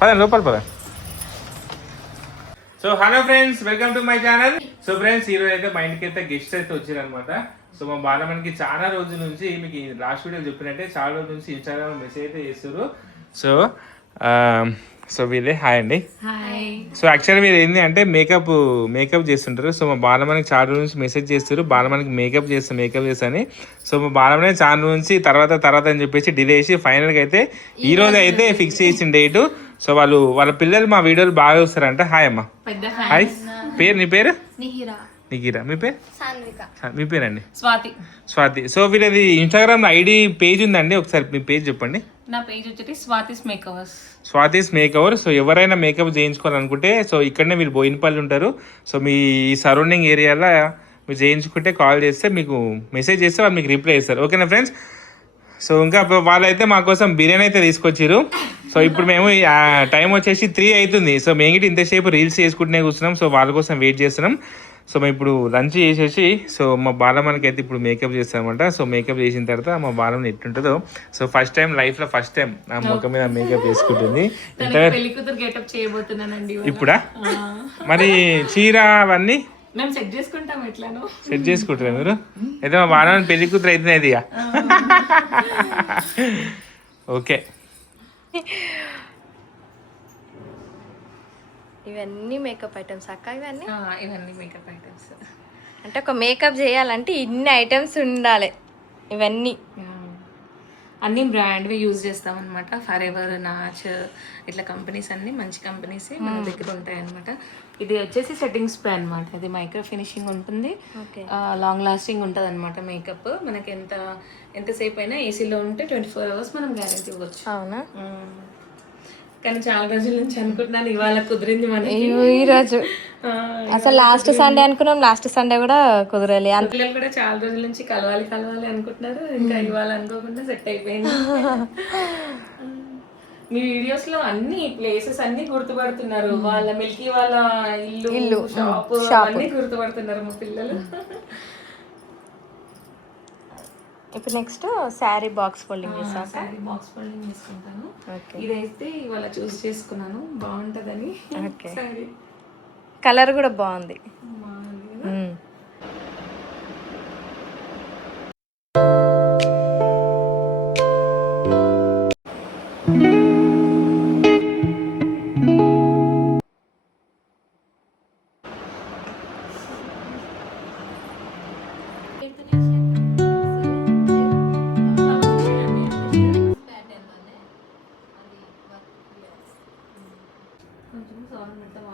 పదండి లోపల పద. So hello friends, welcome to my channel. So friends, ఈరోజు అయితే మా ఇంటికి అయితే గెస్ట్ అయితే వచ్చారు అనమాట. సో మా బాలమణికి చాలా రోజుల నుంచి, మీకు లాస్ట్ వీడియో చెప్పినట్టే చాలా రోజుల నుంచి ఇన్స్టాగ్రామ్ మెసేజ్ అయితే చేస్తారు. సో సో వీళ్ళే హాయ్ అండి. సో యాక్చువల్లీ మీరు ఏంటి అంటే మేకప్ చేస్తుంటారు. సో మా బాలమణికి చాలా రోజుల నుంచి మెసేజ్ చేస్తారు, బాలమణికి మేకప్ చేస్తా అని. సో మా బాలమణి చాలా నుంచి తర్వాత అని చెప్పేసి డిలే చేసి ఫైనల్గా అయితే ఈ రోజు అయితే ఫిక్స్ చేసిన డేటు. సో వాళ్ళ పిల్లలు మా వీడియోలు బాగా చూస్తారంట. హాయ్ అమ్మా. హాయ్. నీ పేరు నిఖిరా. మీ పేరు? మీ పేరండి? స్వాతి. సో వీళ్ళది ఇన్స్టాగ్రామ్ ఐడి పేజ్ ఉందండి, ఒకసారి మీ పేజ్ చెప్పండి. నా పేజ్ వచ్చేసి స్వాతిస్ మేకవర్. సో ఎవరైనా మేకప్ చేయించుకోవాలనుకుంటే సో ఇక్కడనే వీళ్ళు బోయినపల్లి ఉంటారు. సో మీ సరౌండింగ్ ఏరియాలో మీరు చేయించుకుంటే కాల్ చేస్తే మీకు మెసేజ్ చేస్తే వాళ్ళు మీకు రిప్లై చేస్తారు. ఓకేనా ఫ్రెండ్స్? సో ఇంకా వాళ్ళైతే మా కోసం బిర్యానీ అయితే తీసుకొచ్చారు. సో ఇప్పుడు మేము టైం వచ్చేసి 3 అవుతుంది. సో మేము ఇంతసేపు రీల్స్ చేసుకుంటూనే కూర్చున్నాం. సో వాళ్ళ కోసం వెయిట్ చేస్తున్నాం. సో మేము ఇప్పుడు లంచ్ చేసేసి సో మా బాలమ్మకి అయితే ఇప్పుడు మేకప్ చేస్తామన్నమాట. సో మేకప్ చేసిన తర్వాత మా బాలమ్మ ఎట్టుంటుందో, సో లైఫ్లో ఫస్ట్ టైం నా ముఖం మీద మేకప్ వేసుకుంటుంది. ఇప్పుడా మరి చీర అవన్నీ సెట్ చేసుకుంటారా మీరు? అయితే మా బాలమ్మ పెళ్లి కూతురు అవుతుంది ఇక. ఓకే. ఇవన్నీ మేకప్ ఐటమ్స్ అక్క? ఇవన్నీ మేకప్ ఐటమ్స్ అంటే ఒక మేకప్ చేయాలంటే ఇన్ని ఐటమ్స్ ఉండాలి. ఇవన్నీ అన్ని బ్రాండ్వి యూజ్ చేస్తాం అనమాట. ఫర్ ఎవర్, నాచ్, ఇట్లా కంపెనీస్ అన్ని మంచి కంపెనీస్ మన దగ్గర ఉంటాయి అనమాట. ఇది వచ్చేసి సెట్టింగ్ స్ప్రే అనమాట. ఇది మైక్రో ఫినిషింగ్ ఉంటుంది, లాంగ్ లాస్టింగ్ ఉంటుంది అనమాట. మేకప్ మనకి ఎంతసేపు అయినా ఏసీలో ఉంటే 24 hours మనం గ్యారెంటీ ఇవ్వచ్చు. అవునా? కానీ చాలా రోజుల నుంచి అనుకుంటున్నాను, ఇవాళ కుదిరింది మనకి. ఈ రోజు అసలు లాస్ట్ సండే అనుకున్నాం, లాస్ట్ సండే కూడా కుదరాలి. పిల్లలు కూడా చాలా రోజుల నుంచి కలవాలి అనుకుంటున్నారు, ఇంకా ఇవాళ అనుకోకుండా సెట్ అయిపోయింది. మీ వీడియోస్ లో అన్ని ప్లేసెస్ అన్ని గుర్తుపడుతున్నారు. వాళ్ళ మిల్కీ వాళ్ళ ఇల్లు షాప్ అన్ని గుర్తుపడుతున్నారు మా పిల్లలు. ఇప్పుడు నెక్స్ట్ శారీ బాక్స్ ఫోల్డింగ్ చేస్తాను. శారీ బాక్స్ ఫోల్డింగ్ చేసుకుంటాను. ఇదైతే ఇవాళ చూస్ చేసుకున్నాను, బాగుంటుందని. శారీ కలర్ కూడా బాగుంది.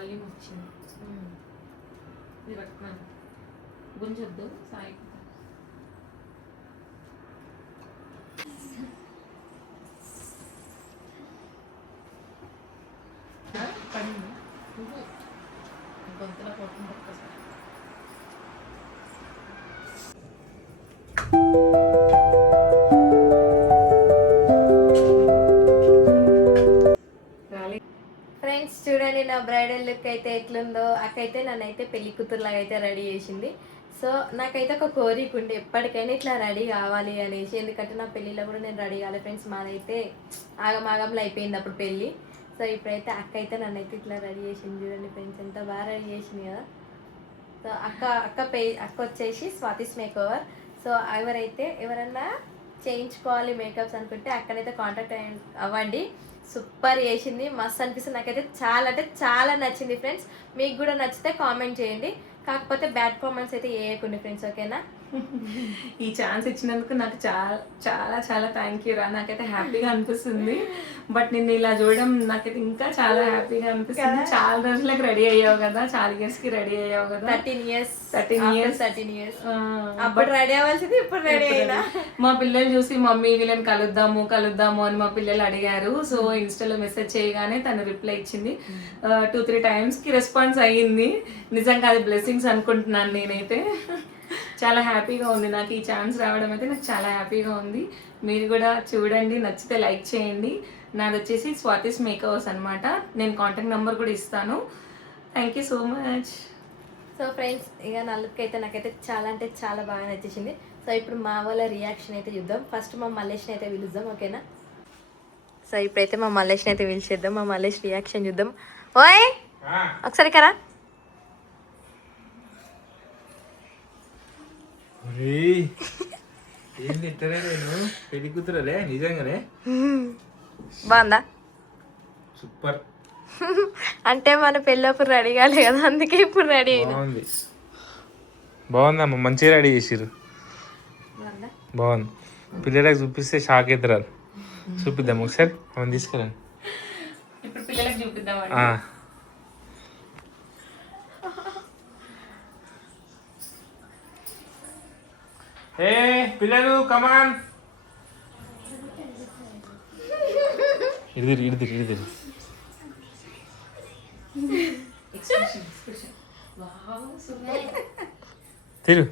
వాల్యూమ్ వచ్చింది. ఇది పట్టుకున్నాను, గుంజొద్దు సాయి. పడింది గొంతులో కొట్టుకుంటే ఒక్కసారి. ఫ్రెండ్స్ చూడండి నా బ్రైడల్ లుక్ అయితే ఎట్లుందో. అక్కయితే నన్నైతే పెళ్లి కూతురులాగా అయితే రెడీ చేసింది. సో నాకైతే ఒక కోరిక ఉండే, ఎప్పటికైనా ఇట్లా రెడీ కావాలి అనేసి. ఎందుకంటే నా పెళ్ళిలో కూడా నేను రెడీ కావాలి ఫ్రెండ్స్. మాదైతే ఆగమాగంలో అయిపోయింది అప్పుడు పెళ్ళి. సో ఇప్పుడైతే అక్క అయితే నన్నైతే ఇట్లా రెడీ చేసింది. చూడండి ఫ్రెండ్స్, ఎంత బాగా రెడీ చేసింది కదా. సో అక్క వచ్చేసి స్వాతిస్ మేకవర్. సో ఎవరన్నా చేయించుకోవాలి మేకప్స్ అనుకుంటే అక్కడైతే కాంటాక్ట్ అవ్వండి. సూపర్ చేసింది, మస్తు అనిపిస్తుంది. నాకైతే చాలా అంటే చాలా నచ్చింది ఫ్రెండ్స్. మీకు కూడా నచ్చితే కామెంట్ చేయండి, కాకపోతే బ్యాడ్ కామెంట్స్ అయితే వేయకండి ఫ్రెండ్స్, ఓకేనా? ఈ ఛాన్స్ ఇచ్చినందుకు నాకు చాలా చాలా చాలా థ్యాంక్ యూ రా. నాకైతే హ్యాపీగా అనిపిస్తుంది. బట్ నిన్ను ఇలా చూడడం నాకైతే ఇంకా చాలా హ్యాపీగా అనిపిస్తుంది. చాలా రోజులకు రెడీ అయ్యావు కదా, చాలా ఇయర్స్ కి రెడీ అయ్యావు కదా. 13 years అప్పుడు రెడీ అవ్వాల్సింది, ఇప్పుడు రెడీ అయినా. మా పిల్లలు చూసి మమ్మీ వీళ్ళని కలుద్దాము అని మా పిల్లలు అడిగారు. సో ఇన్స్టాలో మెసేజ్ చేయగానే తను రిప్లై ఇచ్చింది. 2-3 times కి రెస్పాన్స్ అయ్యింది. నిజంగా అది బ్లెస్సింగ్స్ అనుకుంటున్నాను నేనైతే. చాలా హ్యాపీగా ఉంది నాకు, ఈ ఛాన్స్ రావడం అయితే నాకు చాలా హ్యాపీగా ఉంది. మీరు కూడా చూడండి, నచ్చితే లైక్ చేయండి. నాది వచ్చేసి స్వాతిస్ మేకవర్స్ అనమాట. నేను కాంటాక్ట్ నెంబర్ కూడా ఇస్తాను. Thank you so much. So friends, ఇక నా లుక్ అయితే నాకైతే చాలా అంటే చాలా బాగా నచ్చేసింది. సో ఇప్పుడు మా వాళ్ళ రియాక్షన్ అయితే చూద్దాం. ఫస్ట్ మా మల్లేష్ని అయితే పిలుద్దాం, ఓకేనా? సో ఇప్పుడైతే మా మల్లేష్ని అయితే పిలిచేద్దాం, మా మల్లేష్ రియాక్షన్ చూద్దాం. ఓయ్ ఆ, ఒకసారి కరా. ఒరేయ్, ఏంది ఇట్టరే నేను పెళ్లి కూతురలే నిజంగానే బాగుందా? సూపర్. అంటే మన పెళ్ళప్పుడు రెడీ కాలే కదా, అందుకే ఇప్పుడు రెడీ అయినా. బాగుంది బాగుందమ్మా, మంచిగా రెడీ చేసిర్రు. బాగుంది. పిల్లలకు చూపిస్తే షాక్ అవుతారు. చూపిద్దాం ఒకసారి, ఆమె తీసుకురండి. ఇప్పుడు పిల్లలకు చూపిద్దామండి. ఆ. ఏ పిల్లలు కమాన్, ఇడిదిరి ఇడిదిరి ఇడిదిరి. తిరు.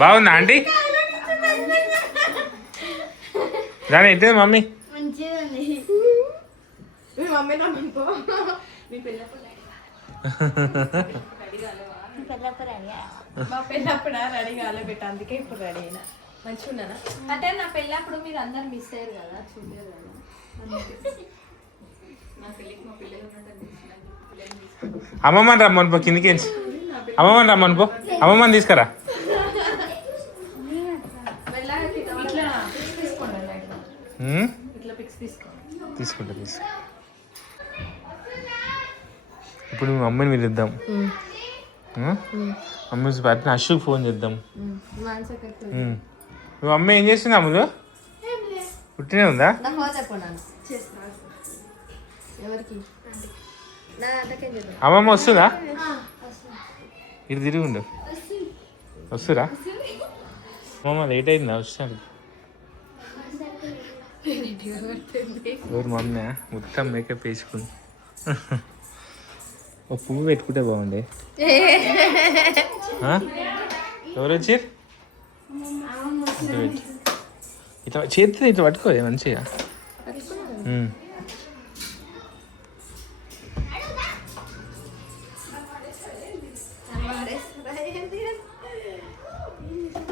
బాగుందా ఆంటీ? దాని అయితే మమ్మీ మా పెళ్ళప్పుడు రెడీ కాలే బిడ్డ, అందుకే ఇప్పుడు రెడీ అయినా. మంచిగా ఉన్నానా? అంటే నా పెళ్ళప్పుడు మీరు అందరు మిస్ అయ్యారు కదా, చూడలేదు కదా. అమ్మమ్మని రమ్మను పో, కిందికి అమ్మమ్మని రమ్మను పో, అమ్మమ్మని తీసుకురా. తీసుకుంటా తీసు. ఇప్పుడు మీ మమ్మీని పిలుద్దాం. మమ్మీ పట్టిన అశుకు ఫోన్ చేద్దాం. మీ మమ్మీ ఏం చేస్తుంది అమ్ములు? పుట్టినే ఉందా? అమ్మమ్మ వస్తుందా? ఇటు తిరిగి ఉండు. వస్తురా? అమ్మమ్మ లేట్ అయిందా వచ్చాను? ఎవరు మమ్మీ? మొత్తం మేకప్ వేసుకుంది. ఒక పువ్వు పెట్టుకుంటే బాగుండే. ఎవరు వచ్చారు? ఇట్లా చేతి ఇట్లా పట్టుకోలే మంచిగా.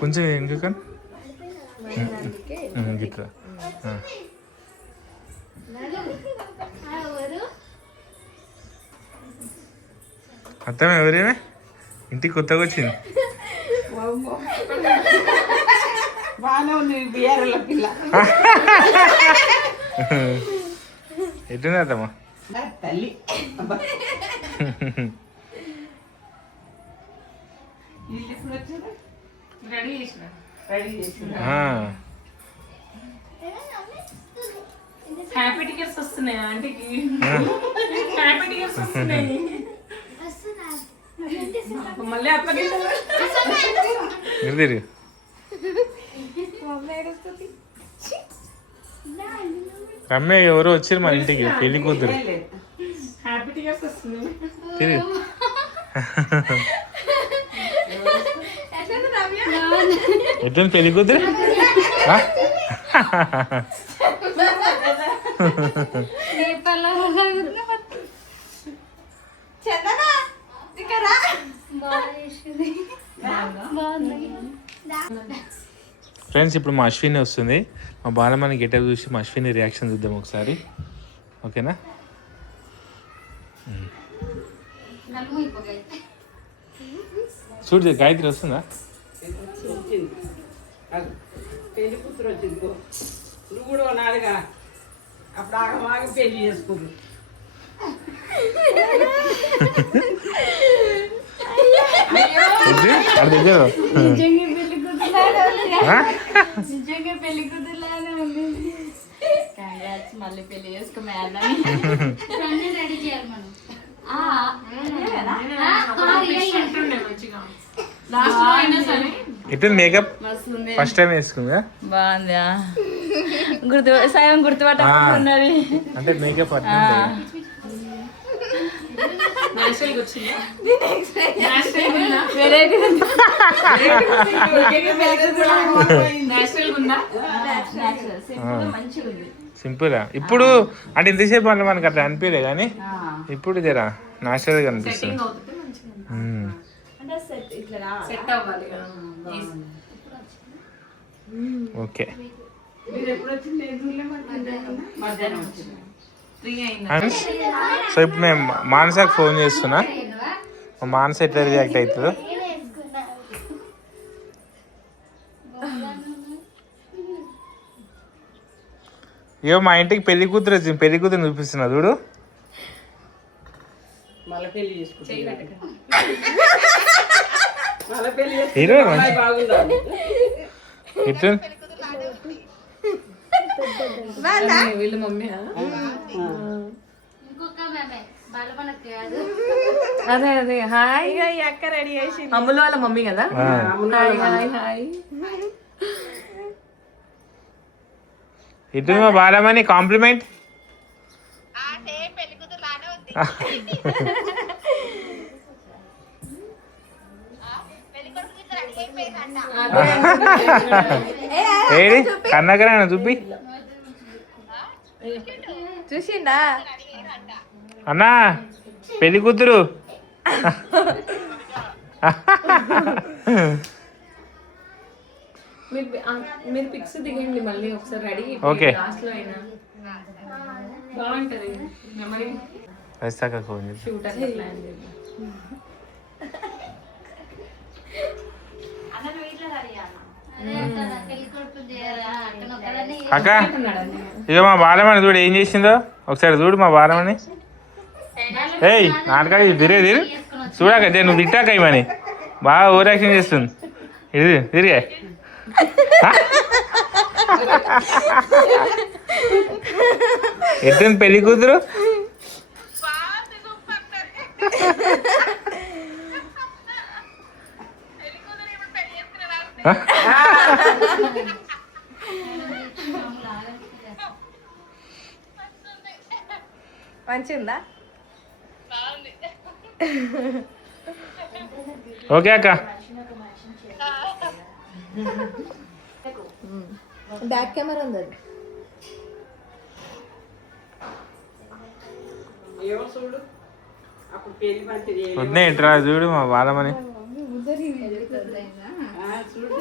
కొంచెం ఇంకా గిట్లా. అత్తమ్మ ఎవరేమే? ఇంటికి కొత్తగా వచ్చింది. ఎట్టుంది అత్తమ్మ? తల్లి రెడీ చేసిన హ్యాపీ టికెట్స్ వస్తున్నాయి ఆంటీకి. హ్యాపీ టికెట్స్ వస్తున్నాయి. మళ్ళీ అప్పగించారు. రమ్య ఎవరో వచ్చారు మన ఇంటికి, పెళ్లి కూతురు. హ్యాపీ టికెట్స్ వస్తున్నాయి. తిరిగి ఎట్లా పెళ్లి కూతురు? ఫ్రెండ్స్ ఇప్పుడు మా అశ్విని వస్తుంది. మా బాలమ్మని గెటప్ చూసి మా అశ్విని రియాక్షన్ చూద్దాం ఒకసారి. ఓకేనా? చూడు గాయత్రి వస్తుందా? పెళ్లి కూతురు వచ్చింది. నువ్వు కూడా నాలుగా అప్పుడు ఆగమాగి పెళ్లి చేసుకోదు. నిజంగా పెళ్లి కూతురులానే ఉంది. కంగ్రాట్స్, మళ్ళీ పెళ్లి చేసుకో. రెడీ చేయాలి మనం. ఎట్లా మేకప్ ఫస్ట్ టైం వేసుకుందా? బాగుందా? సగం గుర్తుపట్టన్నది అంటే మేకప్ సింపుల్. ఇప్పుడు అంటే ఇంతసేపు అంటే మనకు అట్లా అనిపించలే కానీ ఇప్పుడు జరా నాచురల్ గా అనిపిస్తుంది. ఇట్లా కావాలా? సెట్ అవ్వాలి ఓకే మీరు ఎప్పుడు వచ్చింది మధ్యాహ్నం వచ్చింది 3 అయింది. సో ఇప్పుడు మేము మానసాకి ఫోన్ చేస్తున్నా, మానస ఎట్లా రియాక్ట్ అవుతుందో. ఇగో మా ఇంటికి పెళ్లి కూతురు వచ్చింది, పెళ్లి కూతురు చూపిస్తున్నా చూడు. మళ్ళీ పెళ్లి చేసుకుంటాం మళ్ళీ పెళ్లి హీరో చేసుకుంటాం బాగుందా ఇటు వీళ్ళు మమ్మీ అదే అదే హాయ్ అక్క రెడీ చేసి అమ్ముల వాళ్ళ మమ్మీ కదా. Hi hi hi. ఇటు మా బాలమని కాంప్లిమెంట్. ఏడి కన్నకరా చూపి చూసిండా అన్నా పెళ్లి కూతురు. మీరు పిక్స్ దిగండి మళ్ళీ ఒకసారి రెడీ. ఓకే. లాస్ట్ లో అయినా బాగుంటది మెమరీ. వస్తాక ఫోన్ షూట్ అట్లా ప్లాన్ చేద్దాం. అక్క ఇక మా బాలమని చూడు ఏం చేసిందో ఒకసారి చూడు మా బాలమని. ఏయ్ నాటకా తిరిగి తిరిగి చూడాక నువ్వు తిట్టాక ఇవని బాగా ఓవర్ యాక్షన్ చేస్తుంది. ఇది తిరిగే ఎట్టుంది పెళ్లి కూతురు. మంచిగా ఓకే అక్క. బ్యాక్ కెమెరా ఉంది అది. ఏమో చూడు అప్పుడు పెళ్లి మంచిది వద్దే ఇట్రా చూడు మా బాలమని. చూడు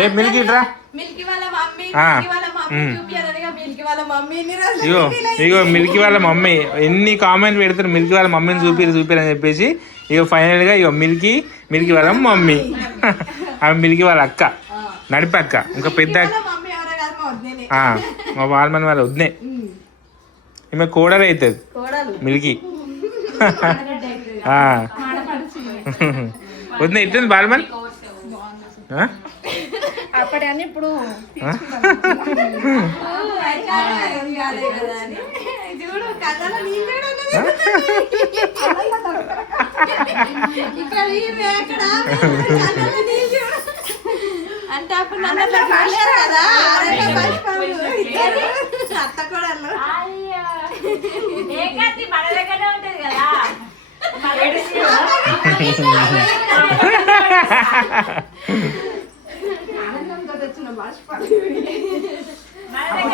ఏ మిల్కి ఇట్రా. మిల్కీ వాళ్ళ మమ్మీ మిల్కీ వాళ్ళ మమ్మీ చూపియాలనగా మిల్కీ వాళ్ళ మమ్మీని ఇగో ఇగో మిల్కీ వాళ్ళ మమ్మీ ఎన్ని కామెంట్ పెడతారు మిల్కీ వాళ్ళ మమ్మీని చూపిరు అని చెప్పేసి. ఇగో ఫైనల్గా ఇగో మిల్కీ వాళ్ళ మమ్మీ ఆమె మిల్కీ వాళ్ళ అక్క నడిపి అక్క ఇంకా పెద్ద మమ్మీ ఎవరో కాదు మా వదినే. మా బాలమని వాళ్ళ వద్దే ఈమె కోడలు అవుతుంది కోడలు మిల్కీ. వద్దే ఇట్టుంది బాలమని. అప్పటి అని ఇప్పుడు చూడు కథలో నీ అంటే అప్పుడు నన్ను అట్లా చూడలేరు కదా అత్త కూడా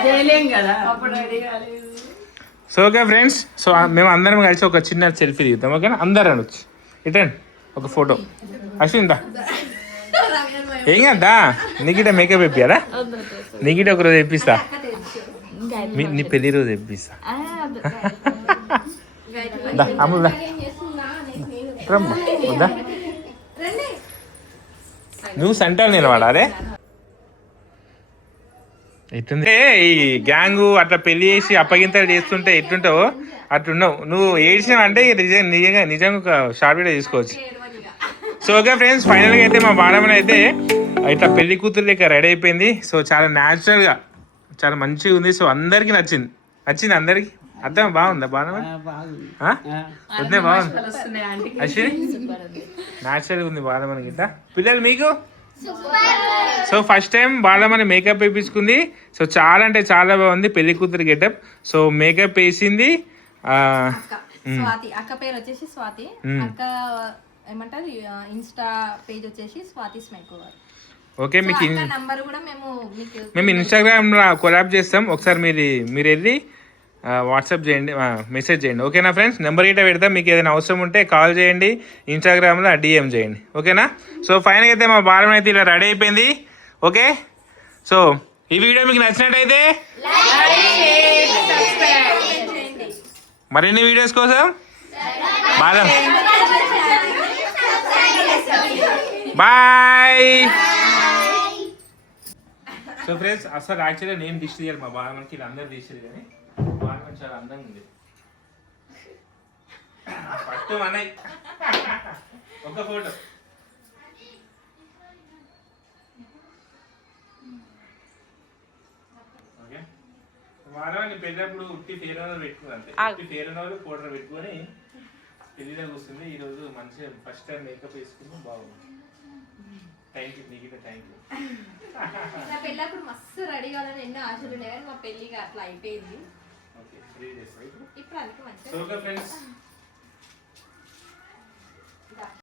చేయలేం కదా సో ఓకే ఫ్రెండ్స్, సో మేము అందరం కలిసి ఒక చిన్న సెల్ఫీ దిగుతాం. ఓకేనా అందరం అనొచ్చు ఇటండి ఒక ఫోటో. అశ్విందా ఏం కదా నీకిట మేకప్ వేపియాలా? నీకిట ఒకరోజు వేపిస్తా, నీ పెళ్లి రోజు వేపిస్తా. అమ్ముదా వద్దా నువ్వు సంటాలు నేను వాడారే. ఎట్టుంది ఈ గ్యాంగు అట్లా పెళ్లి చేసి అప్పగింతలు చేస్తుంటే ఎట్లుంటావో అట్లున్నావు నువ్వు. ఏడ్చినావు అంటే నిజంగా ఒక షార్ట్ వీడియో తీసుకోవచ్చు. సో ఓకే ఫ్రెండ్స్, ఫైనల్గా అయితే మా బాలమని అయితే ఇట్లా పెళ్లి కూతురు లెక్క రెడీ అయిపోయింది. సో చాలా న్యాచురల్గా చాలా మంచిగా ఉంది. సో అందరికీ నచ్చింది అందరికి. అర్థం బాగుందా బాలమని? వద్దే బాగుంది అశ్విని, న్యాచురల్గా ఉంది బాలమని గిట్లా. పిల్లలు మీకు so first time Balamani makeup వేయించుకుంది. సో చాలా అంటే చాలా బాగుంది పెళ్లి కూతురు గెటప్. సో మేకప్ వేసింది స్వాతి. అక్క పేరు వచ్చేసి స్వాతి. అక్క ఏమంటారు ఇన్స్టా పేజ్ వచ్చేసి స్వాతి స్మైక్. ఓకే మీకు నంబర్ కూడా మీకు మేము ఇన్స్టాగ్రామ్లో కొలాబ్ చేస్తాం. ఒకసారి మీరు వెళ్ళి వాట్సాప్ చేయండి, మెసేజ్ చేయండి. ఓకేనా ఫ్రెండ్స్? నెంబర్ గిట్ట పెడతాం. మీకు ఏదైనా అవసరం ఉంటే కాల్ చేయండి, ఇన్స్టాగ్రామ్లో డిఎం చేయండి. ఓకేనా? సో ఫైనల్గా అయితే మా బాలం అయితే ఇలా రెడీ అయిపోయింది. ఓకే, సో ఈ వీడియో మీకు నచ్చినట్టయితే మరిన్ని వీడియోస్ కోసం బాలం బాయ్. సో ఫ్రెండ్స్, అసలు యాక్చువల్గా నేను దిష్టి తీయాలి మా బాలమ్మకి, ఇలా అందరు తీసేది, కానీ బాలమ్మ చాలా అందంగా ఉంది. ఫస్ట్ అన్నయ్య ఒక ఫోటో. ఓకే, బాలమ్మ నీ పెళ్ళప్పుడు ఉట్టి ఫేర్ అండ్ లవ్లీ పెట్టుకుంది అంతే. ఉట్టి ఫేర్ అండ్ లవ్లీ పౌడర్ పెట్టుకొని పెళ్ళిలో కూర్చుంది. ఈరోజు మంచిగా ఫస్ట్ టైం మేకప్ వేసుకుని బాగుంది. థ్యాంక్ యూ నీకు, థ్యాంక్ యూ. నా పెళ్ళప్పుడు మస్తు రెడీ కావాలని ఎన్నో ఆశలు ఉన్నాయి, కానీ మా పెళ్ళిగా అట్లా అయిపోయింది. ఓకే, ఫ్రీ చేస్తాను ఇప్పుడు అందుకే మంచిగా సో ఫ్రెండ్స్